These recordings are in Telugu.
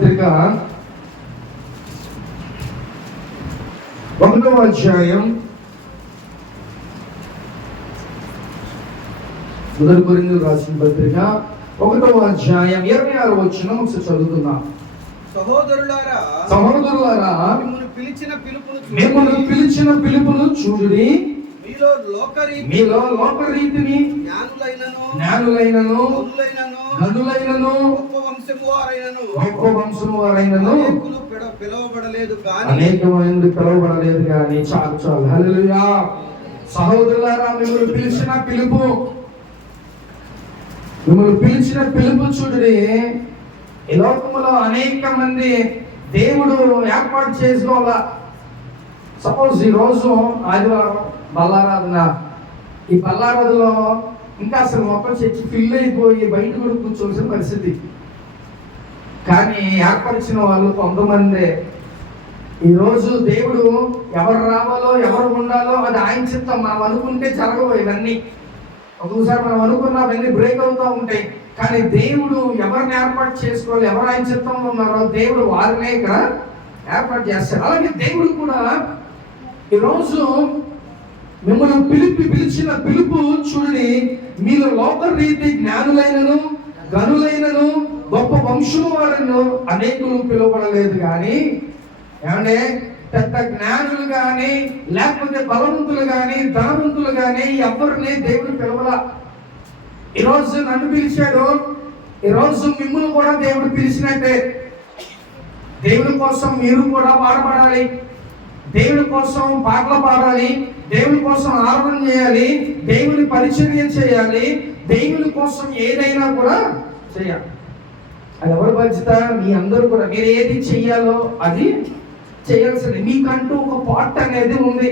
పత్రిక 1వ అధ్యాయం మొదటి కొరింథీయులకు రాసిన పత్రిక 1వ అధ్యాయం 26వ వచనం ఒకసారి చదువుకుందాం. సహోదరులారా, మిమ్మును పిలిచిన పిలుపును చూడుడి. మీలో లోకరీతిని జ్ఞానులైనను ఘనులైనను గొప్ప వంశము వారైనను పిలవబడలేదు కానీ చాలు. హల్లెలూయా. సహోదరులారా, మిమ్మల్ని పిలిచిన పిలుపు చూడుడి. ఈ లోకములో అనేక మంది దేవుడు ఏర్పాటు చేసుకోవాలా. సపోజ్ ఈ రోజు ఆదివారం బల్లారాధన. ఈ బల్లారాధనలో ఇంకా అసలు మొత్తం చర్చి ఫిల్ అయిపోయి బయట కూడా కూర్చోవలసిన పరిస్థితి. కానీ ఏర్పరిచిన వాళ్ళు కొంతమంది. ఈరోజు దేవుడు ఎవరు రావాలో ఎవరు ఉండాలో అది ఆయన చిత్తం. మనం అనుకుంటే జరగవు ఇవన్నీ. ఒక్కొక్కసారి మనం అనుకున్నవన్నీ బ్రేక్ అవుతూ ఉంటాయి. కానీ దేవుడు ఎవరిని ఏర్పాటు చేసుకోవాలి, ఎవరు ఆయన చిత్తంలో ఉన్నారో దేవుడు వారినే ఇక్కడ ఏర్పాటు చేస్తారు. అలాగే దేవుడు కూడా ఈరోజు మిమ్మల్ని పిలిచిన పిలుపు చూడండి. మీరు లోక రీతి జ్ఞానులైనను ఘనులైనను గొప్ప వంశము వారిను అనేకులు పిలువబడలేదు. కానీ ఏమంటే పెద్ద జ్ఞానులు కానీ లేకపోతే బలవంతులు కానీ ధనవంతులు కానీ ఎవరిని దేవుడు పిలవలా. ఈరోజు నన్ను పిలిచాడు, ఈరోజు మిమ్మల్ని కూడా దేవుడు పిలిచినట్టే. దేవుడి కోసం మీరు కూడా పాడబడాలి, దేవుడి కోసం పాటలు పాడాలి, దేవుడి కోసం ఆరాధన చేయాలి, దేవుని పరిచర్య చేయాలి, దేవుడి కోసం ఏదైనా కూడా చేయాలి. అది ఎవరి బాధ్యత? మీ అందరూ కూడా మీరు ఏది చెయ్యాలో అది చేయాల్సింది. మీకంటూ ఒక పార్ట్ అనేది ఉంది.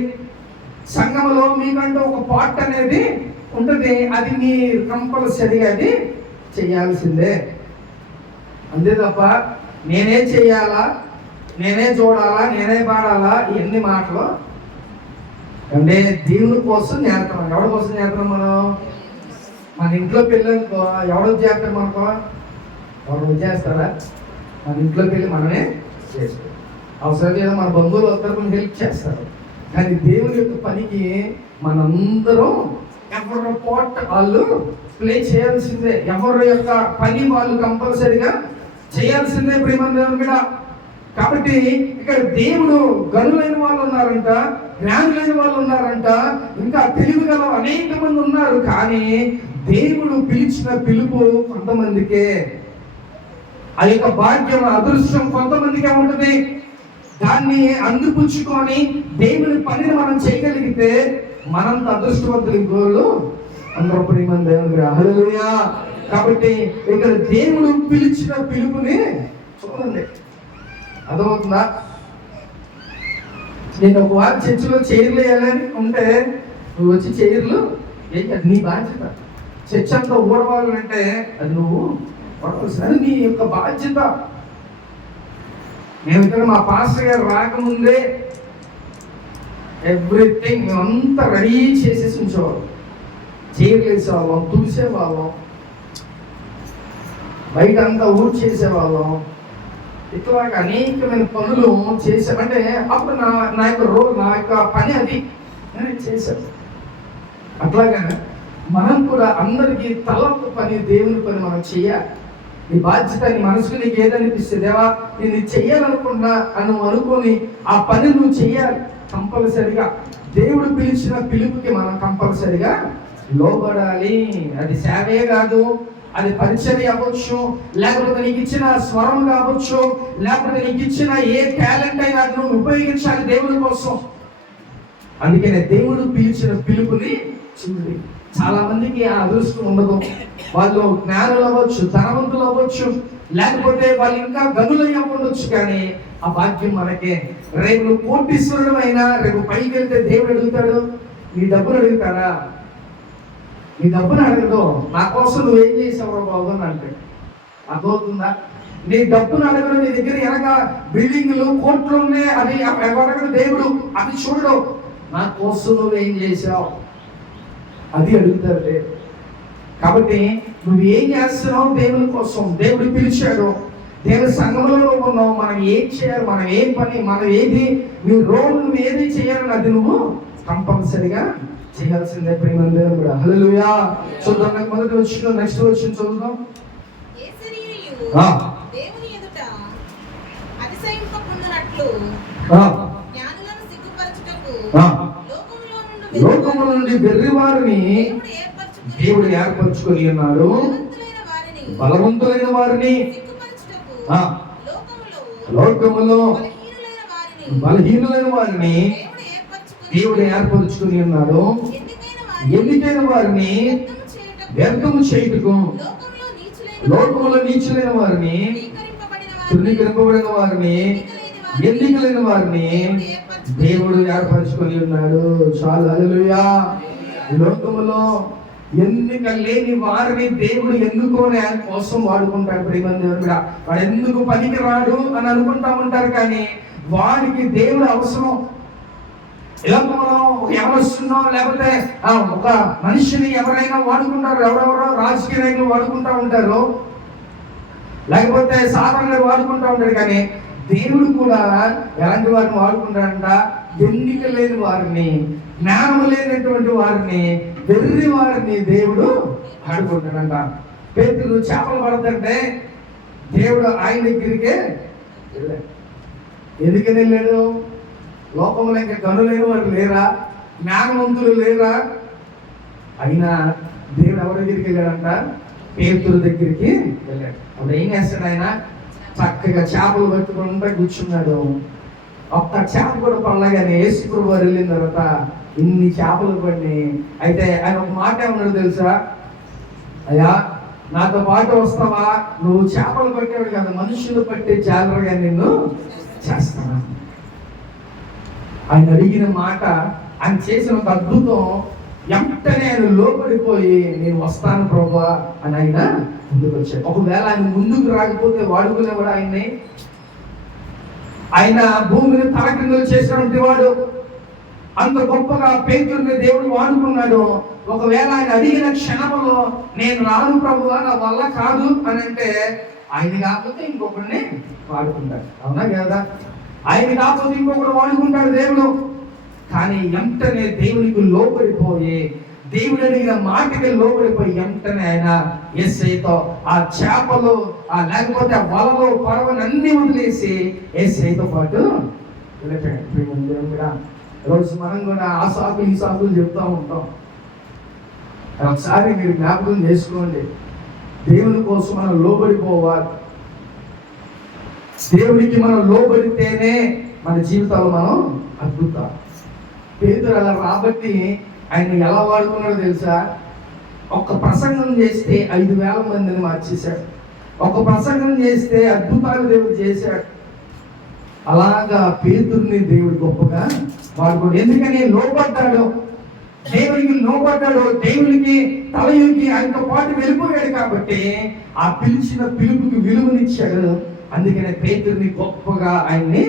సంఘంలో మీకంటూ ఒక పార్ట్ అనేది ఉంటుంది. అది మీ కంపల్సరీగా అది చేయాల్సిందే. అంతే తప్ప నేనే చేయాలా, నేనే చూడాలా, నేనే పాడాలా ఇవన్నీ మాటలు అంటే దేవుని కోసం చేస్తాం. ఎవరి కోసం చేస్తాం? మనం మన ఇంట్లో పిల్లలతో ఎవరు చేస్తాం? మనకు ఎవరు చేస్తారా? మన ఇంట్లో పిల్లలు మనమే చేస్తాం. అవసరం లేదా మన బంధువులు వస్తారు, కొన్ని హెల్ప్ చేస్తారు. కానీ దేవుని యొక్క పనికి మనందరం ఎవరి పార్ట్ వాళ్ళు ప్లే చేయాల్సిందే. ఎవరి యొక్క పని వాళ్ళు కంపల్సరీగా చేయాల్సిందే ప్రేమ దేవుని మీద. కాబట్టి ఇక్కడ దేవుడు గనులైన వాళ్ళు ఉన్నారంట, జ్ఞానులైన వాళ్ళు ఉన్నారంట, ఇంకా తెలివి గల అనేక మంది ఉన్నారు. కానీ దేవుడు పిలిచిన పిలుపు కొంతమందికే. ఆ యొక్క భాగ్యం అదృష్టం కొంతమందికే ఉంటుంది. దాన్ని అందిపుచ్చుకొని దేవుని పనిని మనం చేయగలిగితే మనంత అదృష్టవంతులు గోళ్ళు అందరూ ప్రేమ దేవుని. హల్లెలూయా. కాబట్టి ఇక్కడ దేవుడు పిలిచిన పిలుపుని చూడండి. అర్థమవుతుందా? నేను ఒక వారం చర్చిలో చైర్లు వేయాలని ఉంటే నువ్వు వచ్చి చైర్లు అది నీ బాధ్యత. చర్చ్ అంతా ఊడవాలంటే అది నువ్వు అది నీ యొక్క బాధ్యత. మేము ఇక్కడ మా పాస్టర్ గారు రాకముందే ఎవ్రీథింగ్ మేమంతా రెడీ చేసేసి ఉంచేవాళ్ళం. చైర్లు వేసేవాళ్ళం, తుడిసేవాళ్ళం, బయట అంతా ఊరు చేసేవాళ్ళం. ఇట్లా అనేకమైన పనులు చేసామంటే అప్పుడు నా యొక్క రోల్, నా యొక్క పని అది చేశాను. అట్లాగా మనం కూడా అందరికీ తలపు పని, దేవుని పని మనం చేయాలి. నీ బాధ్యత, నీ మనసుకు నీకు ఏదనిపిస్తే దేవా నేను చెయ్యాలనుకున్నా అని అనుకొని ఆ పని నువ్వు చెయ్యాలి కంపల్సరిగా. దేవుడు పిలిచిన పిలుపుకి మనం కంపల్సరిగా లోబడాలి. అది సేవే కాదు, అది పరిచర్య అవ్వచ్చు, లేకపోతే నీకు ఇచ్చిన స్వరం కావచ్చు, లేకపోతే నీకు ఇచ్చిన ఏ టాలెంట్ అయినా నువ్వు ఉపయోగించాలి దేవుని కోసం. అందుకనే దేవుడు పిలిచిన పిలుపుని చూడండి. చాలా మందికి ఆ అదృష్టం ఉండదు. వాళ్ళు జ్ఞానులు అవ్వచ్చు, ధనవంతులు అవ్వచ్చు, లేకపోతే వాళ్ళు ఇంకా గనులై ఉండొచ్చు. కానీ ఆ భాగ్యం మనకే. రేపు నువ్వు కోటీశ్వరుడు అయినా రేపు పైకి వెళ్తే దేవుడు అడుగుతాడు, నీ డబ్బులు అడుగుతాడా? నీ డబ్బును అడగదు, నా కోసం నువ్వేం చేసావు బాబు అని అంటే. అర్థమవుతుందా? నీ డబ్బును అడగడం, నీ దగ్గర వెనక బిల్డింగ్లు కోట్లు ఉన్నాయి, అది ఎవరక్కడ దేవుడు అది చూడడు. నా కోసం నువ్వేం చేసావు అది అడుగుతారు. కాబట్టి నువ్వు ఏం చేస్తున్నావు దేవుని కోసం. దేవుడు పిలిచాడు. దేవుని సంఘంలో నువ్వు ఉన్నావు, మనం ఏం చేయాలి, మనం ఏం పని, మనం ఏది, నీ రోల్ నువ్వు ఏది చేయాలని అది నువ్వు కంపల్సరిగా చేయాల్సిందే ప్రియమైన దేవుని బిడ్డ. హల్లెలూయా. చూద్దాం, మొదటి వచ్చిన నెక్స్ట్ వచ్చిన చూద్దాం. దేవుని ఎదుట అతిశయింపకుండునట్లు జ్ఞానులను సిగ్గుపరచుటకు లోకముల నుండి వెర్రివారిని దేవుడు ఏర్పరచుకొని ఉన్నాడు, బలవంతులైన వారిని లోకములో బలహీనులైన వారిని దేవుడు ఏర్పరచుకొని ఉన్నాడు, ఎన్నికైన వారిని వ్యర్థము చేయుటకు లోకములో నీచులైన వారిని, తృణీకరింపబడిన వారిని, ఎన్నికలైన వారిని దేవుడు ఏర్పరచుకొని ఉన్నాడు. చాలా హల్లెలూయా. ఈ లోకములో ఎన్నిక లేని వారిని దేవుడు ఎందుకోనే ఆయన కోసం వాడుకుంటాడు ప్రియమైన దేవుడు. వాడు ఎందుకు పనికి రాడు అని అనుకుంటా ఉంటారు, కానీ వాడికి దేవుడు అవసరం. ఇలా మనం ఎవరొస్తున్నాం, లేకపోతే ఒక మనిషిని ఎవరైనా వాడుకుంటారు, ఎవరెవరో రాజకీయ నాయకులు వాడుకుంటా ఉంటారు, లేకపోతే సాధారణంగా వాడుకుంటా ఉంటారు, కానీ దేవుడు కూడా ఎలాంటి వారిని వాడుకుంటాడంట? ఎన్నిక లేని వారిని, జ్ఞానం లేనటువంటి వారిని, వెర్రి వారిని దేవుడు వాడుకుంటాడంట. పేతురు చేపలు పడతంటే దేవుడు ఆయన దగ్గరికే వెళ్ళాడు. ఎందుకని వెళ్ళాడు? లోకంలో ఇంకా గనులైన వారు లేరా, జ్ఞానవంతులు లేరా? అయినా దేవుడు ఎవరి దగ్గరికి వెళ్ళాడంట? పేతురు దగ్గరికి వెళ్ళాడు. అప్పుడు ఏం చేస్తాడు ఆయన? చక్కగా చేపలు పట్టుకుంటూ కూర్చున్నాడు. ఒక్క చేప కూడా పడలేగానే యేసుప్రభు వారు వెళ్ళిన తర్వాత ఇన్ని చేపలు పడినాయి. అయితే ఆయన ఒక మాట ఏమన్నాడు తెలుసా? అయ్యా, నాతో పాటు వస్తావా? నువ్వు చేపలు పట్టేవాడు కదా, మనుషులు పట్టే జాలరుగా నిన్ను చేస్తాను. ఆయన అడిగిన మాట, ఆయన చేసిన ఒక అద్భుతం, వెంటనే ఆయన లోపడిపోయి నేను వస్తాను ప్రభువా అని ఆయన ముందుకు వచ్చాడు. ఒకవేళ ఆయన ముందుకు రాకపోతే వాడుకునేవాడు ఆయన్ని? ఆయన భూమిని తలకిందులు చేసినటువంటి వాడు. అంత గొప్పగా పేతురుని దేవుడు వాడుకున్నాడు. ఒకవేళ ఆయన అడిగిన క్షణంలో నేను రాను ప్రభువా, నా వల్ల కాదు అని అంటే, ఆయన కాకపోతే ఇంకొకరిని వాడుకుంటాడు. అవునా కదా? ఆయన కాకపోతే ఇంకొకరు వాడుకుంటాడు దేవుడు. కానీ వెంటనే దేవునికి లోబడిపోయి, దేవుడు అడిగిన మాటకి లోబడిపోయి వెంటనే ఆయన యేసయ్యతో ఆ చేపలు, లేకపోతే ఆ వలలో పడవని అన్ని వదిలేసి యేసయ్యతో పాటు వెళ్ళిపోయాడు. రోజు మనం కూడా ఆ సాకులు ఈ సాకులు చెప్తా ఉంటాం. ఒకసారి మీరు జ్ఞాపకం చేసుకోండి, దేవుని కోసం మనం లోబడిపోవాలి. దేవునికి మనం లోబడితేనే మన జీవితాలు మనం అద్భుతాలు. పేతురు అలా రాబట్టి ఆయన ఎలా వాడుకున్నాడో తెలుసా? ఒక్క ప్రసంగం చేస్తే 5,000 మందిని మార్చేశాడు. ఒక ప్రసంగం చేస్తే అద్భుతాలు దేవుడు చేశాడు. అలాగా పేతురుని దేవుడు గొప్పగా వాడుకోడు. ఎందుకని? లోబడ్డాడు, దేవునికి లోబడ్డాడు, దేవునికి తలయుకి ఆయనతో పాటు వెళ్ళిపోయాడు. కాబట్టి ఆ పిలిచిన పిలుపుకి విలువనిచ్చాడు. అందుకనే పేతురుని గొప్పగా ఆయన్ని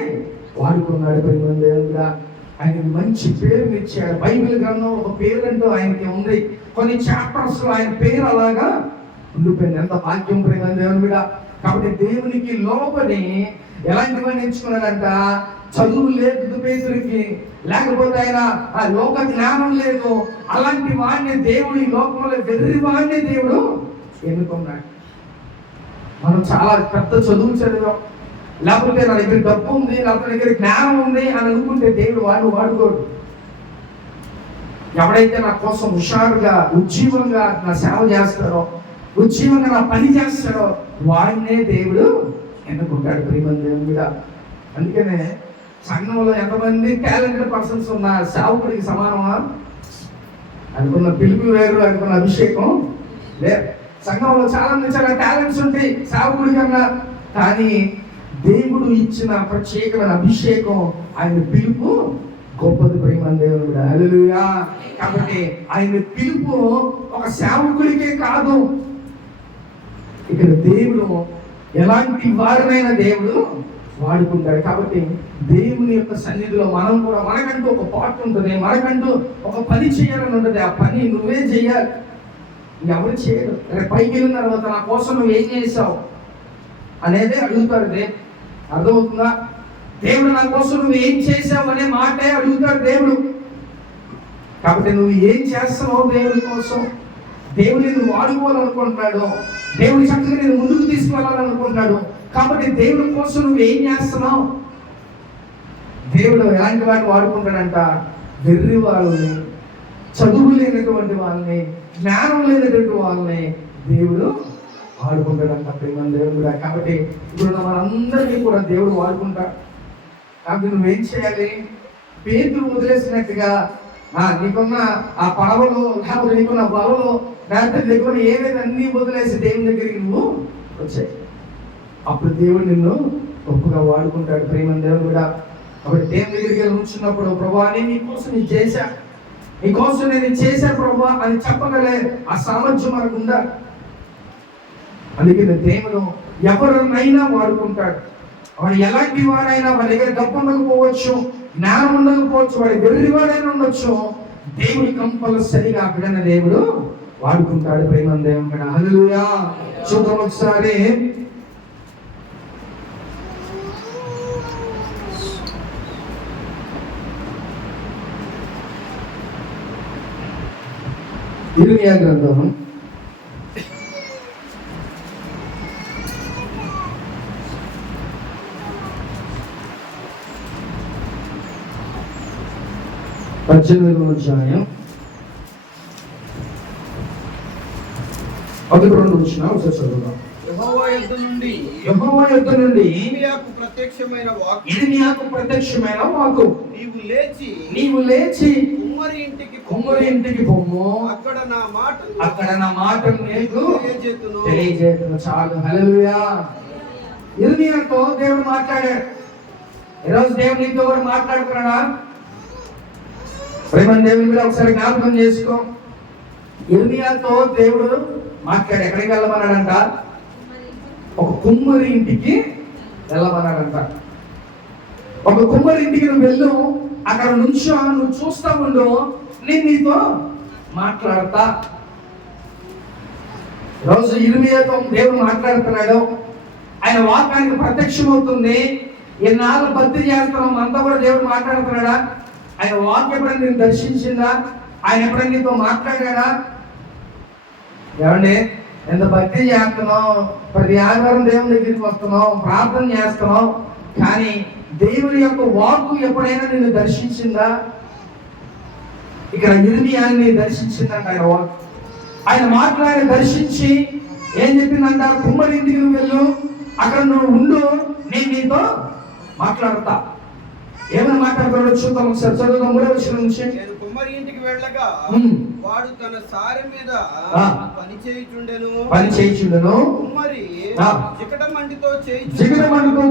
వాడుకున్నాడు. 10 మంది దేవుడుగా ఆయనకి మంచి పేరుని ఇచ్చాడు. బైబిల్ గ్రంథం ఒక పేరు అంటూ ఆయనకి ఉంది. కొన్ని చాప్టర్స్ ఆయన పేరు అలాగా ఉండిపోయింది. ఎంత భాగ్యం ప్రేమ దేవుని మీద. కాబట్టి దేవునికి లోబడి ఎలాంటివన్నీ ఎంచుకున్నాడంట? చదువు లేదు పేతురికి, లేకపోతే ఆయన ఆ లోక జ్ఞానం లేదు, అలాంటి వాడిని దేవుడు, ఈ లోకంలో వెర్రి వాడిని దేవుడు ఎన్నుకున్నాడు. మనం చాలా పెద్ద చదువు చదివాం, లేకపోతే నా దగ్గర డబ్బు ఉంది, లేకపోతే నా దగ్గర జ్ఞానం ఉంది అని అనుకుంటే దేవుడు వాడిని వాడుకోడు. ఎవడైతే నా కోసం హుషారుగా, ఉజ్జీవంగా నా సేవ చేస్తాడో, ఉజ్జీవంగా నా పని చేస్తాడో, వాడినే దేవుడు ఎన్నుకుంటాడు ప్రియమైన దేవుని మీద. అందుకనే సంఘంలో ఎంతమంది టాలెంటెడ్ పర్సన్స్ ఉన్న సేవకుడికి సమానమా? అనుకున్న పిలుపు వేరు, అనుకున్న అభిషేకం లేదు. సంఘంలో చాలా మంది చాలా టాలెంట్స్ ఉంటాయి సేవకుడి కన్నా, కానీ దేవుడు ఇచ్చిన ప్రత్యేకమైన అభిషేకం, ఆయన పిలుపు గొప్పది ప్రియమైన దేవుడు. హల్లెలూయా. కాబట్టి ఆయన పిలుపు ఒక సేవకుడికే కాదు, ఇక్కడ దేవుడు ఎలాంటి వారినైనా దేవుడు వాడుకుంటాడు. కాబట్టి దేవుని యొక్క సన్నిధిలో మనం కూడా, మనకంటూ ఒక పార్ట్ ఉంటుంది, మనకంటూ ఒక పని చేయాలని ఉంటుంది. ఆ పని నువ్వే చేయాలి, ఎవరు చేయరు. పైకి వెళ్ళిన తర్వాత నా కోసం నువ్వు ఏం చేసావు, అనేది అడుగుతాడు దేవుడు. అర్థమవుతుందా? దేవుడు నా కోసం నువ్వు ఏం చేసావు అనే మాటే అడుగుతాడు దేవుడు. కాబట్టి నువ్వు ఏం చేస్తున్నావు దేవుడి కోసం? దేవుడు నేను వాడుకోవాలనుకుంటున్నాడు, దేవుడు చక్కగా నేను ముందుకు తీసుకువెళ్ళాలనుకుంటున్నాడు. కాబట్టి దేవుడి కోసం నువ్వు ఏం చేస్తున్నావు? దేవుడు ఎలాంటి వాడిని వాడుకుంటాడంట? వెర్రి వాళ్ళని, చదువు లేనటువంటి వాళ్ళని, జ్ఞానం లేనటువంటి వాళ్ళని దేవుడు వాడుకుంటాడంట. ప్రేమ దేవుడు. కాబట్టి ఇప్పుడు మనందరినీ కూడా దేవుడు వాడుకుంటాడు. కాబట్టి నువ్వేం చేయాలి? పేతురు వదిలేసినట్టుగా నీకున్న ఆ పడవలో, లేకపోతే నీకున్న బలలో, లేకపోతే నీకున్న ఏదైనా అన్ని వదిలేసి దేవుని దగ్గరికి నువ్వు వచ్చాయి. అప్పుడు దేవుడు నిన్ను గొప్పగా వాడుకుంటాడు. ప్రేమ దేవుడు కూడా. కాబట్టి దేవుని దగ్గరికి వెళ్ళి ఉంచున్నప్పుడు, ప్రభా నేను నీకోసం ఇది చేశా, నీకోసం నేను చేశా ప్రభా అని చెప్పగలే ఆ సామర్థ్యం మనకు ఉందా? అందుకే దేవుడు ఎవరినైనా వాడుకుంటాడు. వాడు ఎలాంటి వాడైనా, వాడి దగ్గర డబ్బు ఉండకపోవచ్చు, జ్ఞానం ఉండకపోవచ్చు, వాడి వెర్రివాడైనా ఉండొచ్చు, దేవుడు కంపల్సరిగా అక్కడైనా దేవుడు వాడుకుంటాడు. ప్రేమ దేవుడు కూడా. హల్లెలూయా. చూద్దాం ఒకసారి ఇర్మియా గ్రంథం 18వ అధ్యాయం 11 వచనం ఒకసారి చదువుదాం. యెహోవా యొద్ద నుండి ఇర్మియాకు ప్రత్యక్షమైన వాక్కు, నీవు లేచి కుమ్మరి ఇంటికి పొమ్ము, అక్కడ నా మాట నీకు తెలియజేతును. చాలు. హల్లెలూయా. ఇర్మియాతో దేవుడు మాట్లాడాడు. ఈరోజు దేవుడు నీతో కూడా మాట్లాడుతున్నాడా? ప్రేమ దేవుని కూడా ఒకసారి జ్ఞాపకం చేసుకో. ఇర్మియాతో దేవుడు మాట్లాడు. ఎక్కడికి వెళ్ళమన్నాడంట? ఒక కుమ్మరి ఇంటికి వెళ్ళమన్నాడంట. ఒక కుమ్మరి ఇంటికి నువ్వు వెళ్ళు, అక్కడ నుంచో, నువ్వు చూస్తా ఉండు, నేను నీతో మాట్లాడతా. రోజు ఇర్మియాతో దేవుడు మాట్లాడుతున్నాడు. ఆయన వాక్యానికి ప్రత్యక్షమవుతుంది. ఎన్నాళ్ళు భక్తి చేస్తున్నాం, అంతా కూడా దేవుడు మాట్లాడుతున్నాడా? ఆయన వాక్యం ఎప్పుడైనా నేను దర్శించిందా? ఆయన ఎప్పుడైనా నీతో మాట్లాడాడా? ఏమండి, ఎంత భక్తి చేస్తున్నాం, ప్రతి ఆదివారం దేవుని దగ్గరికి వస్తున్నాం, ప్రార్థన చేస్తున్నాం, కానీ దేవుని యొక్క వాక్కు ఎప్పుడైనా నిన్ను దర్శించిందా? ఇక్కడ ఇర్మియాని దర్శించిందంట ఆయన వాక్కు. ఆయన మాట్లాడి దర్శించి ఏం చెప్పిందంట? కుమ్మరి ఇంటికి నువ్వు వెళ్ళు, అక్కడ నువ్వు ఉండు, నేను నీతో మాట్లాడతా. ఏమైనా మాట్లాడుతున్నాడో చూద్దాం ఒకసారి. చదువుదాం 3వ వచనం నుంచి. నేను కుమ్మరి ఇంటికి వెళ్ళగా వాడు తన సారె మీద పని చేయుచుండెను. కుమ్మరి జికటమంటితో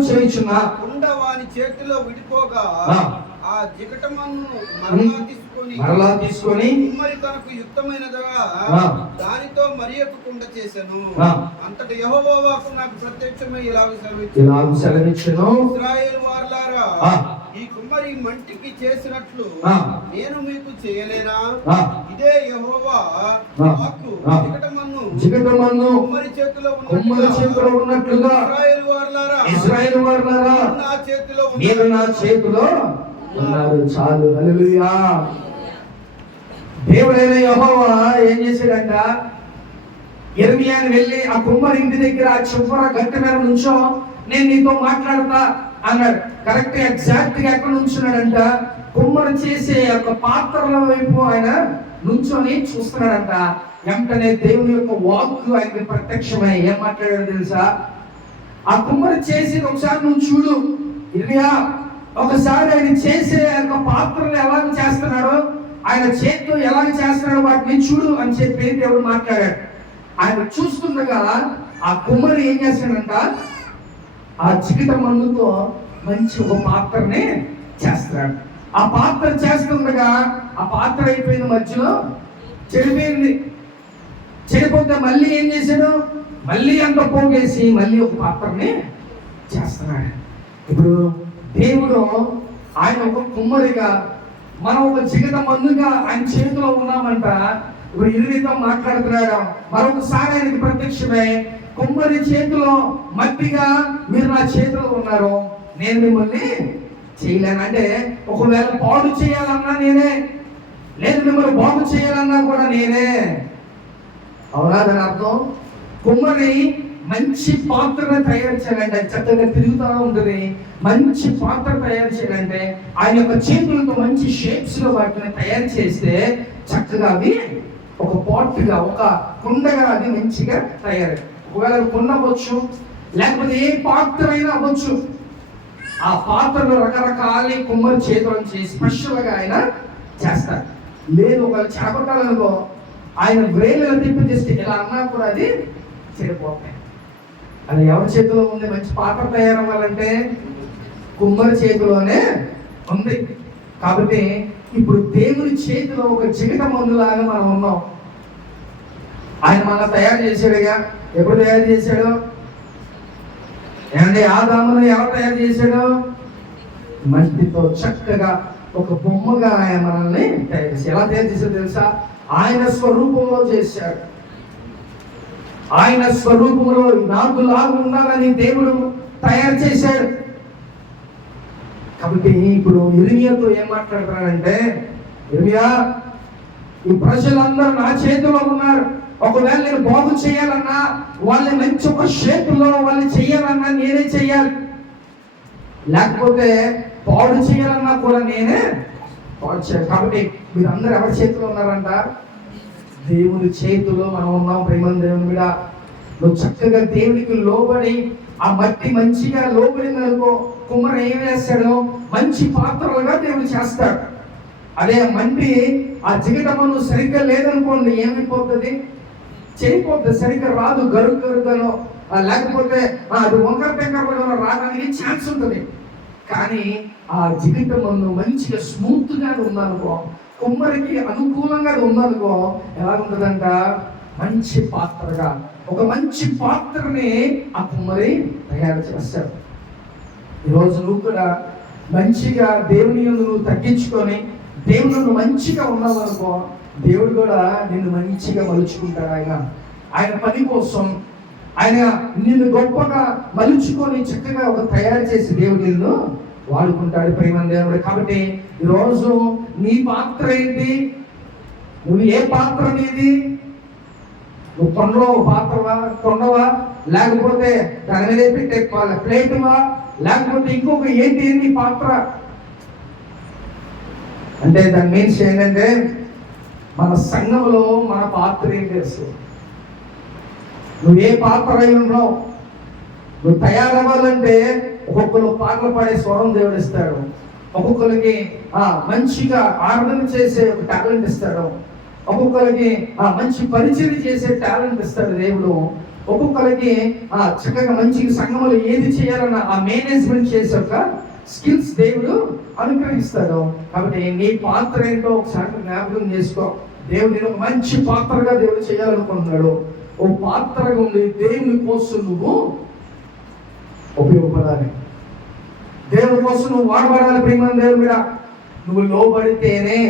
చేయుచున్న కుండ వాని చేతిలో విడిపోగా ఆ జికటమన్ను మరలా తీసుకొని కుమ్మరి తనకు యుక్తమైనదిగా దానితో మరియొక కుండ చేసెను. అంతటి యెహోవా వాక్కు నాకు ప్రత్యక్షమై ఇలాగ సెలవిచ్చెను. ఇశ్రాయేలు వారలారా, ఈ కుమ్మరి మంటికి చేసినట్లు నేను మీకు చేయలేనా? ఇదే యెహోవా వాక్కు. జికటమన్ను కుమ్మరి చేతిలో ఉన్నట్లుగా ఇశ్రాయేలు వారలారా మీరు నా చేతిలో ఉన్నారు. చాలు. హల్లెలూయా. దేవుడైన యెహోవా ఏం చేశాడంట? ఇర్మియాని వెళ్ళి ఆ కుమ్మరి ఇంటి దగ్గర ఆ చివర గట్టి మీద నుంచో, నేను నీతో మాట్లాడతా అన్నాడు. కరెక్ట్ ఎగ్జాక్ట్ గా ఎక్కడ నుంచున్నాడంట? కుమ్మరి చేసే ఒక పాత్రల వైపు ఆయన నుంచొని చూస్తున్నాడంట. వెంటనే దేవుని యొక్క వాక్కు ఆయనకి ప్రత్యక్షమై ఏం మాట్లాడాడు తెలుసా? ఆ కుమ్మరి చేసి ఒకసారి నువ్వు చూడు ఇర్మియా, ఒకసారి ఆయన చేసే యొక్క పాత్రలు ఎలాగ చేస్తున్నాడో, ఆయన చేతితో ఎలాగ చేస్తున్నాడో వాటిని చూడు అని చెప్పి దేవుడు మాట్లాడాడు. ఆయన చూస్తుండగా ఆ కుమ్మరి ఏం చేస్తాడంట? ఆ చికిట మందుతో మంచి ఒక పాత్రని చేస్తున్నాడు. ఆ పాత్ర చేస్తుండగా ఆ పాత్ర అయిపోయింది, మధ్యలో చెడిపోయింది. చెడిపోతే మళ్ళీ ఏం చేశాడు? మళ్ళీ అంత పోగేసి మళ్ళీ ఒక పాత్రని చేస్తున్నాడు. ఇప్పుడు దేవుడు ఆయన ఒక కుమ్మరిగా, మనం ఒక జిగట మందుగా ఆయన చేతిలో ఉన్నామంట. ఇప్పుడు ఇరునితో మాట్లాడుతున్నాడు. మరొకసారి ఆయనకి ప్రత్యక్షమై, కుమ్మరి చేతిలో మట్టిగా మీరు నా చేతిలో ఉన్నారు, నేను మిమ్మల్ని చేయలేను. అంటే ఒకవేళ పాడు చేయాలన్నా నేనే, లేదు మిమ్మల్ని బాగు చేయాలన్నా కూడా నేనే. అవునా? దాని అర్థం కుమ్మరి మంచి పాత్రను తయారు చేయాలంటే, చక్కగా తిరుగుతూ ఉంటుంది, మంచి పాత్ర తయారు చేయాలంటే ఆయన యొక్క చేతులతో మంచి షేప్స్ లో వాటిని తయారు చేస్తే చక్కగా అవి ఒక పాట్గా, ఒక కుండగా అది మంచిగా తయారు. ఒకవేళ అది కుండ అవ్వచ్చు, లేకపోతే ఏ పాత్ర అయినా అవ్వచ్చు. ఆ పాత్రలో రకరకాల కుమ్మరి చేతులను చేసి స్పెషల్గా ఆయన చేస్తారు. లేదు ఒకవేళ చెడగొట్టాలనుకో, ఆయన వేలు తిప్పి చేస్తే ఇలా అన్నా కూడా అది చెడిపోతాయి. అది ఎవరి చేతిలో ఉంది? మంచి పాత్ర తయారవ్వాలంటే కుమ్మరి చేతిలోనే ఉంది. కాబట్టి ఇప్పుడు దేవుని చేతిలో ఒక జిగట మందులాగా మనం ఉన్నాం. ఆయన మన తయారు చేశాడుగా. ఎప్పుడు తయారు చేశాడు? ఏమంటే ఆదామును ఎవరు తయారు చేశాడు? మట్టితో చక్కగా ఒక బొమ్మగా ఆయన మనల్ని తయారు చేసి, ఎలా తయారు చేశాడు తెలుసా? ఆయన స్వరూపంలో చేశాడు. ఆయన స్వరూపంలో నాకు లాగా ఉండాలని దేవుడు తయారు చేశాడు. కాబట్టి ఇప్పుడు ఇర్మియాతో ఏం మాట్లాడుతున్నాడంటే, ఇర్మియా, ఈ ప్రజలందరూ నా చేతిలో ఉన్నారు. ఒకవేళ నేను బాగు చేయాలన్నా, వాళ్ళని మంచి ఒక షేపులో వాళ్ళు చేయాలన్నా నేనే చేయాలి, లేకపోతే పాడు చేయాలన్నా కూడా నేనే పాడు చేయాలి. కాబట్టి మీరు అందరూ ఎవరి చేతిలో ఉన్నారంట? దేవుని చేతిలో మనం ఉన్నాం. ప్రేమ దేవుని మీద నువ్వు చక్కగా దేవునికి లోబడి, ఆ మట్టి మంచిగా లోబడింది అనుకో, కుమ్మరి ఏం వేస్తాడో మంచి పాత్రలుగా దేవుడు చేస్తాడు. అదే మట్టి ఆ జిగటమను సరిగ్గా లేదనుకోండి, ఏమైపోతుంది? చెడిపోతుంది, సరిగ్గా రాదు, గరుగరుగానో లేకపోతే అది వంకర టెంకరగానో రావడానికి ఛాన్స్ ఉంటుంది. కానీ ఆ జిగటమను మంచిగా స్మూత్ గా ఉందనుకో, కుమ్మరికి అనుకూలంగా ఉందనుకో, ఎలా ఉంటుందంట? మంచి పాత్రగా, ఒక మంచి పాత్రని ఆ కుమ్మరి తయారు చేస్తాడు. ఈరోజు నువ్వు కూడా మంచిగా దేవుని నువ్వు తగ్గించుకొని దేవుడు మంచిగా ఉన్నావు అనుకో, దేవుడు కూడా నిన్ను మంచిగా మలుచుకుంటాడు. ఆయన పని కోసం ఆయన నిన్ను గొప్పగా మలుచుకొని చక్కగా ఒక తయారు చేసి దేవుడు నిన్ను వాడుకుంటాడు. ప్రేమ దేవుడు. కాబట్టి ఈరోజు నీ పాత్ర ఏంటి? నువ్వు ఏ పాత్ర నీది? నువ్వు కొండలో పాత్రవా, కొండవా, లేకపోతే దాని మీద పెట్టే ప్లేటువా, లేకపోతే ఇంకొక ఏంటి నీ పాత్ర? అంటే దాని మీన్స్ ఏంటంటే, మన సంఘంలో మన పాత్ర ఏం తెలుసు? నువ్వు ఏ పాత్ర అయి ఉన్నావు? నువ్వు తయారవ్వాలంటే ఒక్కొక్కరు పాటలు పాడే స్వరం దేవుడు ఇస్తాడు, ఒక్కొక్కరికి మంచిగా ఆరాధన చేసే ఒక టాలెంట్ ఇస్తాడు, ఒక్కొక్కరికి మంచి పరిచయం చేసే టాలెంట్ ఇస్తాడు దేవుడు, ఒక్కొక్కరికి చక్కగా మంచిగా సంఘంలో ఏది చేయాలన్న ఆ మేనేజ్మెంట్ చేసే ఒక స్కిల్స్ దేవుడు అనుగ్రహిస్తాడు. కాబట్టి నీ పాత్ర ఏంటో ఒకసారి జ్ఞాపకం చేసుకో. దేవుడు నేను ఒక మంచి పాత్రగా దేవుడు చేయాలనుకుంటున్నాడు. ఓ పాత్రగా ఉండి దేవుని కోసం నువ్వు ఉపయోగపడాలి, దేవుని కోసం నువ్వు వాడబడాలి. ప్రేమ దేవుని మీద నువ్వు లోబడితేనే,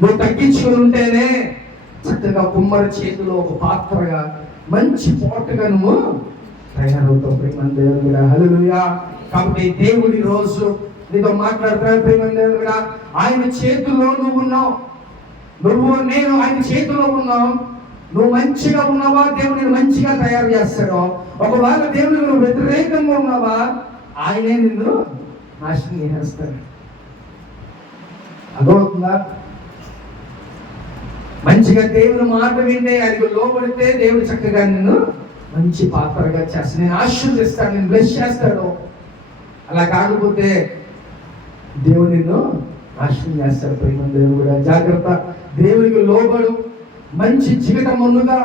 నువ్వు తగ్గించుకుని ఉంటేనే చక్కగా కుమ్మరి చేతిలో ఒక పాత్రగా మంచి పాటగా నువ్వు తయారవుతావు. ప్రేమ దేవుని మీద హల్లెలూయా. కాబట్టి దేవుడి రోజు నీతో మాట్లాడుతున్నాడు. ప్రేమ దేవుని మీద ఆయన చేతుల్లో నువ్వు ఉన్నావు, నువ్వు నేను ఆయన చేతిలో ఉన్నావు. నువ్వు మంచిగా ఉన్నావా, దేవుడిని మంచిగా తయారు చేస్తాడు. ఒకవేళ దేవుడికి నువ్వు వ్యతిరేకంగా ఉన్నావా, ఆయనే నిన్ను నాశనం చేస్తాడు. అర్థమవుతుందా? మంచిగా దేవుని మాట వింటే, ఆయనకు లోబడితే దేవుడు చక్కగా నిన్ను మంచి పాత్రగా చేస్తాడు, నేను ఆశీర్వదిస్తాడు, నేను బ్లెస్ చేస్తాడు. అలా కాకపోతే దేవుడు నిన్ను నాశనం చేస్తాడు. ప్రేమ దేవుడు కూడా జాగ్రత్త. దేవుడికి లోబడు, మంచి జిగట మన్నుగా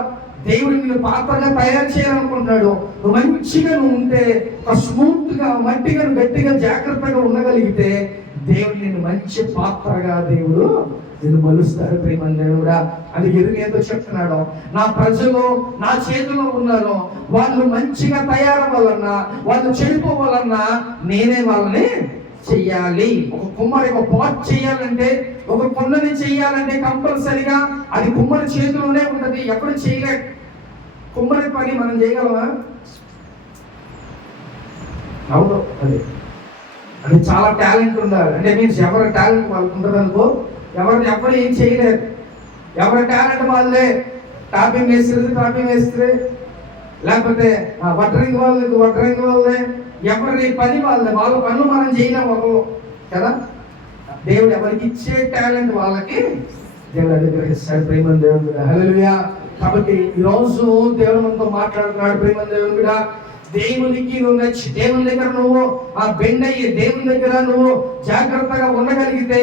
దేవుడు నిన్ను పాత్రగా తయారు చేయాలనుకుంటున్నాడు. నువ్వు మంచిగా నువ్వు ఉంటే, ఒక స్మూత్ గా మట్టిగా గట్టిగా జాగ్రత్తగా ఉండగలిగితే దేవుడు నిన్ను మంచి పాత్రగా దేవుడు నిన్ను మలుస్తాడు. ప్రేమ దేవుడా. అది ఎదురుతో చెప్తున్నాడు, నా ప్రజలు నా చేతిలో ఉన్నారు, వాళ్ళు మంచిగా తయారవ్వాలన్నా, వాళ్ళు చెడిపోవాలన్నా నేనే వాళ్ళని చెయ్యాలి. ఒక కుమ్మరి ఒక పాట్ చేయాలంటే, ఒక కుండని చేయాలంటే కంపల్సరిగా అది కుమ్మరి చేతిలోనే ఉంటది, ఎప్పుడు చేయలేడు. కుమ్మరి పని మనం చేయగలమా? అవును, అది చాలా టాలెంట్ ఉండాలి. అంటే మీన్స్ ఎవరి టాలెంట్ వాళ్ళకు ఉంటుంది అనుకో, ఎవరు ఏం చేయలేరు. ఎవరి టాలెంట్ వాళ్ళే. టాపింగ్ వేస్తే, లేకపోతే వడ్రింగ్ వాళ్ళే, ఎవరి పని వాళ్ళ పనులు మనం చేయలేము ఒకరు కదా. దేవుడు ఎవరికి ఇచ్చే టాలెంట్ వాళ్ళకి దేవుడు అనుగ్రహిస్తాడు. ప్రేమ దేవుడు కూడా హల్లెలూయా. కాబట్టి ఈరోజు దేవుడు మనతో మాట్లాడుతున్నాడు. ప్రేమ దేవుడు కూడా దేవునికి నువ్వు నచ్చి దేవుని దగ్గర నువ్వు ఆ బెండ్ అయ్యి దేవుని దగ్గర నువ్వు జాగ్రత్తగా ఉండగలిగితే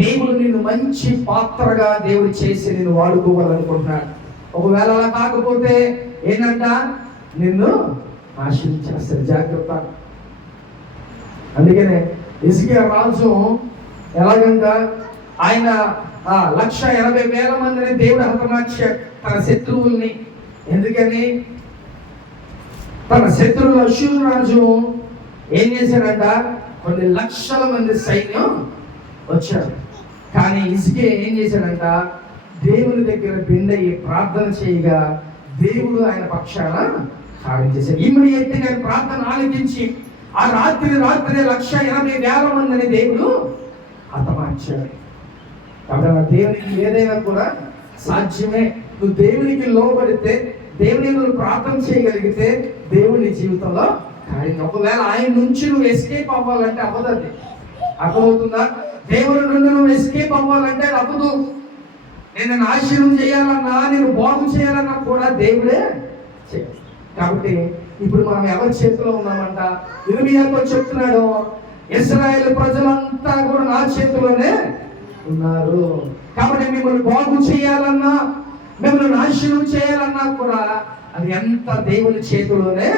దేవుడు నిన్ను మంచి పాత్రగా దేవుడు చేసి నిన్ను వాడుకోవాలనుకుంటున్నాడు. ఒకవేళ అలా కాకపోతే ఏంటంట, నిన్ను ఆశీర్వదించేస్తాడు. జాగ్రత్త. అందుకనే హిజ్కియా రాజు ఎలాగంట, ఆయన 1,80,000 మందిని దేవుడు హతమార్చాడు, తన శత్రువుల్ని. ఎందుకని? తన శత్రువులు అష్షూరు రాజు ఏం చేశాడంట, కొన్ని లక్షల మంది సైన్యం వచ్చారు. కానీ హిజ్కియా ఏం చేశాడంట, దేవుని దగ్గర బెండయ్యి ప్రార్థన చేయగా దేవుడు ఆయన పక్షాన కార్యం చేశాడు. ఇమ్మీడియట్ గా ప్రార్థన ఆలకించి ఆ రాత్రి 1,80,000 మందిని దేవుడు హతమార్చాడు. కాబట్టి దేవునికి ఏదైనా కూడా సాధ్యమే. నువ్వు దేవునికి లోబడితే, దేవుని నువ్వు ప్రార్థన చేయగలిగితే దేవుని జీవితంలో కార్యం. ఒకవేళ ఆయన నుంచి నువ్వు ఎస్కేప్ అవ్వాలంటే అవ్వదు. అది అర్థమవుతుందా? దేవుని నుండి నువ్వు ఎస్కేప్ అవ్వాలంటే అది అవ్వదు. నేను నాశనం చేయాలన్నా, నేను బాగు చేయాలన్నా కూడా దేవుడే చేయాలి. కాబట్టి ఇప్పుడు మనం ఎవరి చేతిలో ఉన్నామంట? ఇర్మియాతో చెప్తున్నాడు, ఇశ్రాయేలు ప్రజలంతా కూడా నా చేతిలోనే ఉన్నారు. కాబట్టి మిమ్మల్ని బాగు చేయాలన్నా, మిమ్మల్ని నాశనం చేయాలన్నా కూడా అది ఎంత దేవుని చేతిలోనే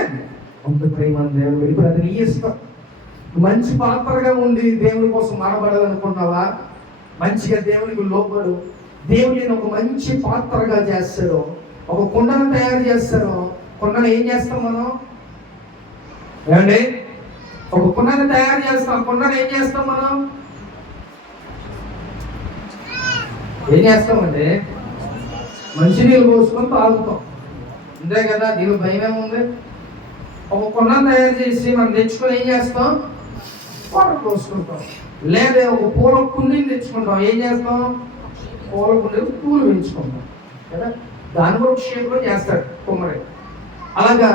ఉంది. ప్రేమ దేవుడు ఇప్పుడు అది నీ ఇష్టం. మంచి పాత్రగా ఉండి దేవుని కోసం మారబడాలనుకుంటున్నావా? మంచిగా దేవునికి లోబడు. దేవుడిని ఒక మంచి పాత్రగా చేస్తాడు. ఒక కుండను తయారు చేస్తారు. కుండను ఏం చేస్తాం మనం? ఏమండి, ఒక కుండను తయారు చేస్తాం. కుండను ఏం చేస్తాం మనం? ఏం చేస్తామంటే మంచినీళ్ళు పోసుకొని తాగుతాం, అంతే కదా. దీని భయం ఏముంది? ఒక కుండను తయారు చేసి మనం తెచ్చుకొని ఏం చేస్తాం? వాటర్ పోసుకుంటాం. లేదా ఒక పూల కుండీని తెచ్చుకుంటాం. ఏం చేస్తాం? పూల కుండీలు పూలు పెంచుకుంటాం కదా. దాని కూడా షేప్లో చేస్తాడు కుమ్మరి. అలాగా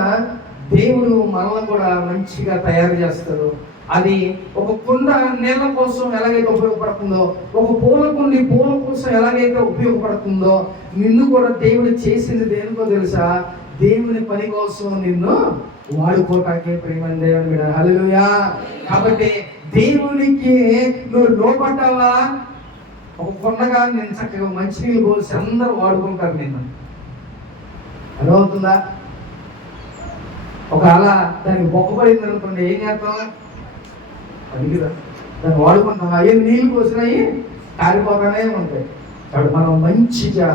దేవుడు మనల్ని కూడా మంచిగా తయారు చేస్తాడు. అది ఒక కుండ నీళ్ళ కోసం ఎలాగైతే ఉపయోగపడుతుందో, ఒక పూల కుండి పూల కోసం ఎలాగైతే ఉపయోగపడుతుందో, నిన్ను కూడా దేవుడు చేసింది దేనికో తెలుసా? దేవుని పని కోసం నిన్ను వాడుకోటాకే. ప్రేమ దేవుని మీద హల్లెలూయా. కాబట్టి దేవునికి నువ్వు లోపడ్డావా? ఒక కొండగా నేను చక్కగా మంచినీళ్ళు పోసి అందరూ వాడుకుంటారు నిన్ను. అర్థమవుతుందా? ఒకవేళ దానికి బొక్కపడింది అనుకోండి, ఏం చేస్తాం? అడిగిరా దాన్ని వాడుకుంటాం. అవి నీళ్ళు పోసినాయి కారిపోతానే ఉంటాయి. కాబట్టి మనం మంచిగా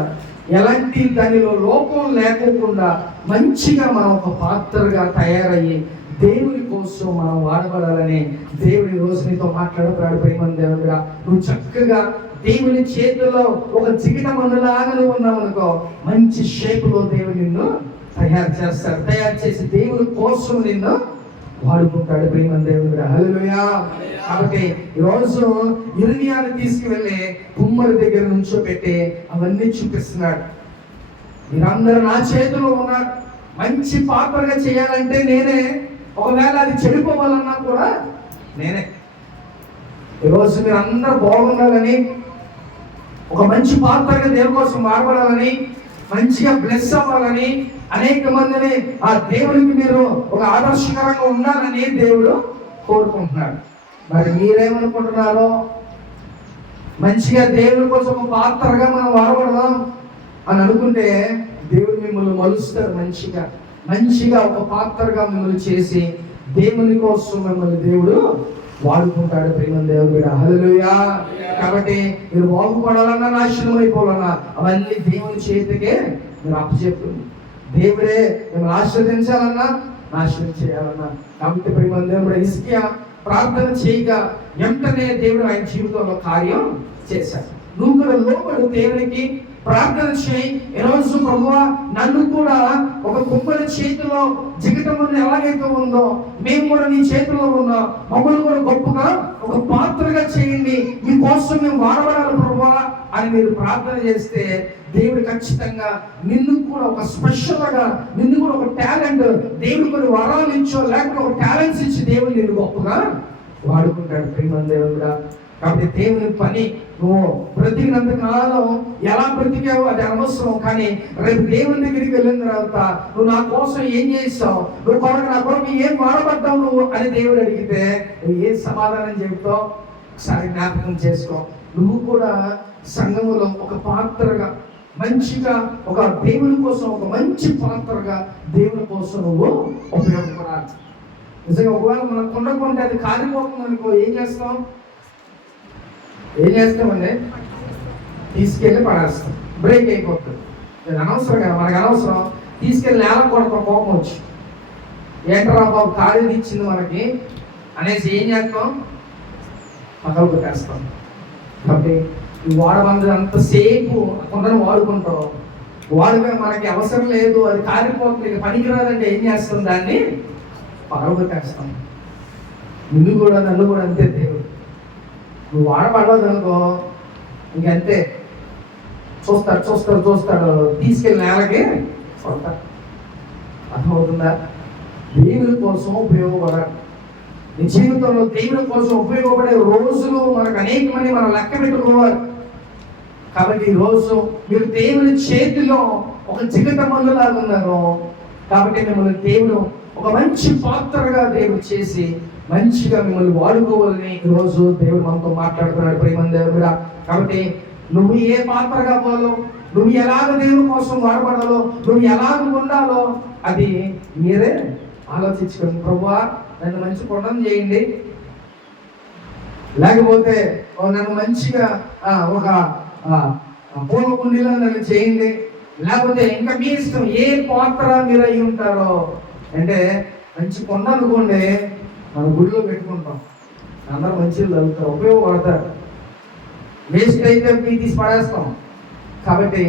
ఎలాంటి దానిలో లోపం లేకోకుండా మంచిగా మనం ఒక పాత్రగా తయారయ్యి దేవుని కోసం మనం వాడబడాలని దేవుడి రోజు నీతో మాట్లాడుతున్నాడు. ప్రేమ దేవుడిగా నువ్వు చక్కగా దేవుని చేతుల్లో ఒక జిగిట మందులాగా నువ్వు ఉన్నావు అనుకో, మంచి షేపులో దేవుడు నిన్ను తయారు చేస్తాడు. తయారు చేసి దేవుని కోసం నిన్ను వాడుకుంటాడు. ప్రేమ దేవుడిగా హల్లెలూయా. కాబట్టి ఈరోజు ఇర్మియాను తీసుకువెళ్ళి కుమ్మరి దగ్గర నుంచో పెట్టి అవన్నీ చూపిస్తున్నాడు. మీరందరూ నా చేతిలో ఉన్నారు. మంచి పాత్రగా చేయాలంటే నేనే. ఒకవేళ అది చెడిపోవాలన్నా కూడా నేనే. ఈరోజు మీరు అందరూ బాగుండాలని, ఒక మంచి పాత్రగా దేవుని కోసం వాడబడాలని, మంచిగా బ్లెస్ అవ్వాలని, అనేక మందిని ఆ దేవునికి మీరు ఒక ఆదర్శకరంగా ఉండాలని దేవుడు కోరుకుంటున్నాడు. మరి మీరేమనుకుంటున్నారో? మంచిగా దేవుని కోసం ఒక పాత్రగా మనం వాడబడదాం అని అనుకుంటే దేవుడు మిమ్మల్ని మలుస్తాడు. మంచిగా ఒక పాత్రగా మిమ్మల్ని చేసి దేవుని కోసం మిమ్మల్ని దేవుడు వాడుకుంటాడు. ప్రేమ దేవుడు హల్లెలూయా. కాబట్టి మీరు బాగుపడాలన్నా, నాశనం అయిపోవాలన్నా అవన్నీ దేవుని చేతికే మీరు అప్పచెప్తుంది. దేవుడే మిమ్మల్ని ఆశీర్వదించాలన్నా, నాశనం చేయాలన్నా. కాబట్టి ప్రేమ దేవుడు హిజ్కియా ప్రార్థన చేయగా వెంటనే దేవుడు ఆయన జీవితంలో కార్యం చేశాడు. నువ్వు కూడా లోబడు దేవునికి, ప్రార్థన చేయి. ఈరోజు ప్రభువా నన్ను కూడా ఒక కుమ్మరి చేతిలో జిగటము ఎలాగైతే ఉందో మేము కూడా నీ చేతిలో ఉన్నాం, మమ్మల్ని కూడా గొప్పగా ఒక పాత్రగా చేయండి, మీకోసం మేము వాడబడాలి ప్రభువా అని మీరు ప్రార్థన చేస్తే దేవుడు ఖచ్చితంగా నిన్ను కూడా ఒక స్పెషల్గా, నిన్ను కూడా ఒక టాలెంట్, దేవుడు కొన్ని వరాలు ఇచ్చో లేకపోతే ఒక టాలెంట్స్ ఇచ్చి దేవుడు నిన్ను గొప్పగా వాడుకుంటాడు. ప్రియమైన దేవుడా, కాబట్టి దేవుని పని నువ్వు బ్రతికినంత కాలం ఎలా బ్రతికావు అది అనవసరం, కానీ రేపు దేవుని దగ్గరికి వెళ్ళిన తర్వాత నువ్వు నా కోసం ఏం చేస్తావు, నువ్వు నా కొరకు ఏం వాడబడ్డావు నువ్వు అని దేవుడు అడిగితే నువ్వు ఏం సమాధానం చెబుతావు ఒకసారి జ్ఞాపకం చేసుకో. నువ్వు కూడా సంఘములో ఒక పాత్రగా మంచిగా, ఒక దేవుని కోసం ఒక మంచి పాత్రగా దేవుని కోసం నువ్వు ఉపయోగపడాలి. నిజంగా ఒకవేళ మనం కొండకుంటే అది కాలిపోతుంది అనుకో, ఏం చేస్తామండి, తీసుకెళ్ళి పడేస్తాం, బ్రేక్ అయిపోతుంది. అది అనవసరం కదా, మనకు అనవసరం. తీసుకెళ్ళి నేల కొడతాం కోపం వచ్చి, ఏంటరా బాబు ఖాళీ ఇచ్చింది మనకి అనేసి ఏం చేస్తాం, పగలు కొట్టేస్తాం. కాబట్టి ఈ వాడబంది అంతసేపు కొండను వాడుకుంటాం, వాడుగా మనకి అవసరం లేదు, అది కాలిపోతుంది, ఇక పనికిరాదంటే ఏం చేస్తాం, దాన్ని పగలు కొట్టేస్తాం. నిన్ను కూడా నన్ను కూడా అంతే దేవుడు. నువ్వు వాడబడలేదు అనుకో ఇంకంతే, చూస్తాడు తీసుకెళ్ళి నేలకి కొడతాడు. అర్థమవుతుందా? దేవుని కోసం ఉపయోగపడాలి. నీ జీవితంలో దేవుని కోసం ఉపయోగపడే రోజులు మనకు అనేకమంది మనం లెక్క పెట్టుకోవాలి. కాబట్టి ఈ రోజు మీరు దేవుని చేతిలో ఒక జిగట మల్లులాగా ఉన్నారు. కాబట్టి మిమ్మల్ని దేవుడు ఒక మంచి పాత్రగా దేవుడు చేసి మంచిగా మిమ్మల్ని వాడుకోవాలని ఈరోజు దేవుడు మనతో మాట్లాడుతున్నాడు. ప్రియమైన దేవుడా, కాబట్టి నువ్వు ఏ పాత్రగా పోవాలో, నువ్వు ఎలాగ దేవుని కోసం వాడబడాలో, నువ్వు ఎలాగ ఉండాలో అది మీరే ఆలోచించుకోండి. ప్రభువా నన్ను మంచి కొండను చేయండి, లేకపోతే నన్ను మంచిగా ఒక పూల కుండీలో నన్ను చేయండి, లేకపోతే ఇంకా మీ ఇష్టం ఏ పాత్ర మీరు అయి ఉంటారో. అంటే మంచి కొండ అనుకోండి, మన గుడిలో పెట్టుకుంటాం, అందరూ మంచిగా చదువుతారు, ఉపయోగపడతారు. వేస్ట్ అయితే తీసి పడేస్తాం. కాబట్టి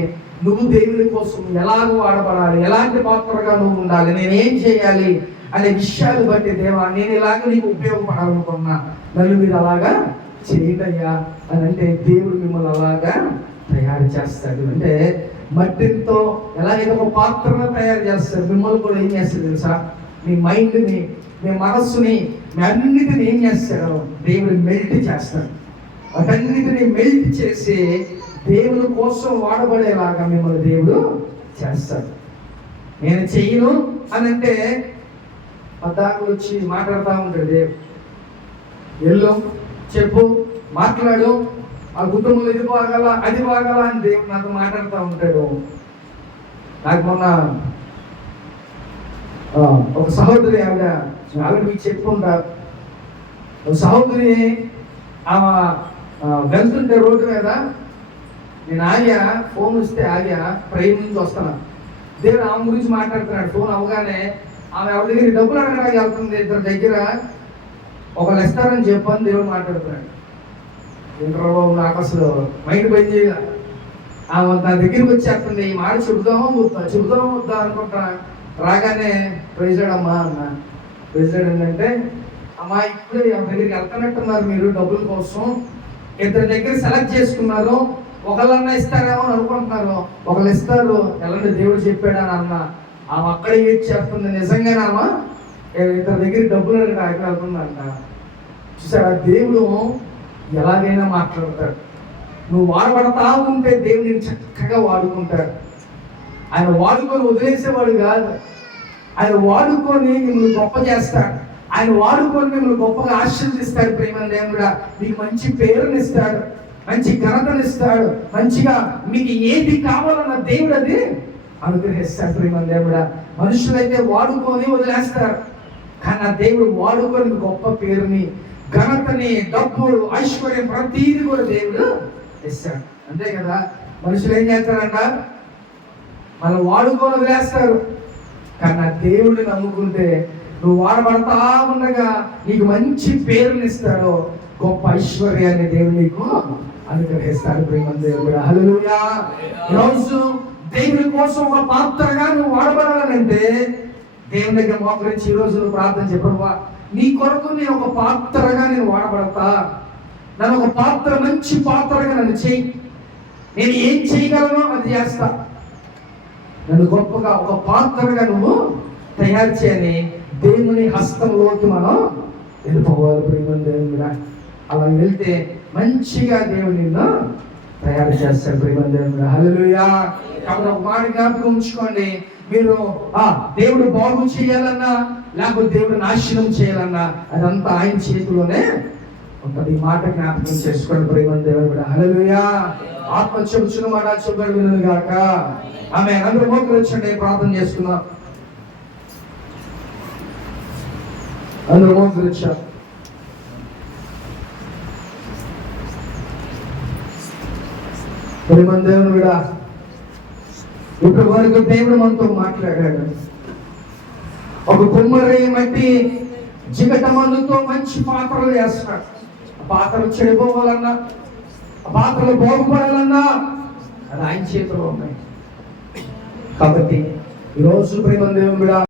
నువ్వు దేవుని కోసం ఎలాగ వాడబడాలి, ఎలాంటి పాత్రగా నువ్వు ఉండాలి, నేనేం చేయాలి అనే విషయాలు బట్టి దేవా నేను ఇలాగ నీకు ఉపయోగపడాలనుకున్నా, నన్ను మీరు అలాగా చేయటయ్యా అని అంటే దేవుడు మిమ్మల్ని అలాగా తయారు చేస్తాడు. అంటే మట్టితో ఎలాగైతే ఒక పాత్రను తయారు చేస్తాడు, మిమ్మల్ని కూడా ఏం చేస్తాడు తెలుసా? మీ మైండ్ని, మీ మనస్సుని, మీ అన్నిటిని ఏం చేస్తాడు దేవుడు మెల్ట్ చేస్తాడు. వాటన్నిటిని మెల్ట్ చేసి దేవుని కోసం వాడబడేలాగా మిమ్మల్ని దేవుడు చేస్తాడు. నేను చెయ్యను అని అంటే పద్దాకులు వచ్చి మాట్లాడుతూ ఉంటాడు దేవుడు. వెళ్ళు, చెప్పు, మాట్లాడు, ఆ కుటుంబంలో ఇది బాగాల అది బాగాల అని దేవుడు నాతో మాట్లాడుతూ ఉంటాడు. నాకు మొన్న ఒక సహోదరి ఆవిడ మీకు చెప్పుకుంటారు. సహోదరి ఆమె వెళ్తుంటే రోడ్డు మీద నేను ఆగా, ఫోన్ వస్తే ఆగా, ట్రైన్ నుంచి వస్తాను, దేవుడు ఆమె గురించి మాట్లాడుతున్నాడు. ఫోన్ అవగానే ఆమె ఎవరి దగ్గర డబ్బులు అడగడానికి వెళ్తుంది, ఇద్దరు దగ్గర ఒకళ్ళు ఇస్తారని చెప్పని దేవుడు మాట్లాడుతున్నాడు. ఇంటర్ నాకు అసలు మైండ్ పని చేయాల. ఆమె నా దగ్గరికి వచ్చేస్తుంది, ఈ మాట చెబుదామా వద్దా అనుకుంటా. రాగానే ప్రెసిడెంట్ అన్న, ప్రెసిడెంట్ ఏంటంటే అమ్మా ఇప్పుడే ఎవరి దగ్గరికి వెళ్తున్నట్టున్నారు మీరు డబ్బుల కోసం, ఇద్దరి దగ్గర సెలెక్ట్ చేసుకున్నారు, ఒకళ్ళన్నా ఇస్తారేమో అని అనుకుంటున్నారు, ఒకళ్ళు ఇస్తారు, ఎలాంటి దేవుడు చెప్పాడు అని అన్న. ఆమె అక్కడే ఏది చేస్తుంది, నిజంగానామా ఇద్దరి దగ్గర డబ్బులు అక్కడ వెళ్తుందంట. చూసారా, దేవుడు ఎలాగైనా మాట్లాడతాడు. నువ్వు వాడబడతా ఉంటే దేవుడిని చక్కగా వాడుకుంటాడు. ఆయన వాడుకొని వదిలేసేవాడు కాదు, ఆయన వాడుకొని మిమ్మల్ని గొప్ప చేస్తాడు, ఆయన వాడుకొని మిమ్మల్ని గొప్పగా ఆశీర్వదిస్తాడు. ప్రేమ దేవుడా మీకు మంచి పేరుని ఇస్తాడు, మంచి ఘనతనిస్తాడు, మంచిగా మీకు ఏది కావాలన్న దేవుడు అది అనుగ్రహిస్తాడు. ప్రేమ దేవుడా మనుషులైతే వాడుకొని వదిలేస్తారు, కానీ ఆ దేవుడు వాడుకొని గొప్ప పేరుని, ఘనతని, డబ్బు, ఐశ్వర్యం ప్రతీది కూడా దేవుడు ఇస్తాడు. అంతే కదా. మనుషులు ఏం చేస్తారంట, మనం వాడుకొని వదిలేస్తారు, కానీ ఆ దేవుడిని నమ్ముకుంటే నువ్వు వాడబడతా ఉండగా నీకు మంచి పేరునిస్తాడు, గొప్ప ఐశ్వర్యాన్ని దేవుడు నీకు అనుగ్రహిస్తాడు. ప్రేమ దేవుడు, హల్లెలూయా. ఈరోజు దేవుని కోసం ఒక పాత్రగా నువ్వు వాడబడాలంటే దేవుని దగ్గర మోకరించి ఈ రోజు నువ్వు ప్రార్థన చెప్పవా, నీ కొరకు నేను ఒక పాత్రగా నేను వాడబడతా, నన్ను ఒక పాత్ర, మంచి పాత్రగా నన్ను చేయి, నేను ఏం చేయగలను అది చేస్తా, నన్ను గొప్పగా ఒక పాత్రగా నువ్వు తయారు చేయని దేవుని హస్తంలోకి మనం వెళ్ళిపోవాలి. ప్రేమ దేవుడా, అలా వెళ్తే మంచిగా దేవుడు నిన్ను తయారు చేస్తాడు. ప్రేమ దేవుడా, హల్లెలూయా. కాబట్టి ఒక మాట జ్ఞాపకం ఉంచుకోండి, మీరు దేవుడు బాగు చేయాలన్నా లేకపోతే దేవుడు నాశనం చేయాలన్నా అదంతా ఆయన చేతిలోనే ఉంటుంది. ఈ మాట జ్ఞాపకం చేసుకోండి. ప్రేమ దేవుడు, హల్లెలూయా. ఆత్మ చెబుచున్న మాట చెప్పాడు వినను గాక. ఆమె అందరూ మోకలు వచ్చండి, ప్రార్థన చేసుకుందాం. అందరూ మోకలు వచ్చారు. ప్రేమ దేవుడా, ఇప్పటి వరకు దేవుడు మనతో మాట్లాడాడు. ఒక కుమ్మరి మట్టి జిగట మందుతో మంచి పాత్రలు వేస్తాడు. ఆ పాత్రలు చెడిపోవాలన్నా, ఆ పాత్రలు బాగుపడాలన్నా అది ఆయన చేతిలో ఉన్నాయి. కాబట్టి ఈరోజు ప్రేమ దేవుడా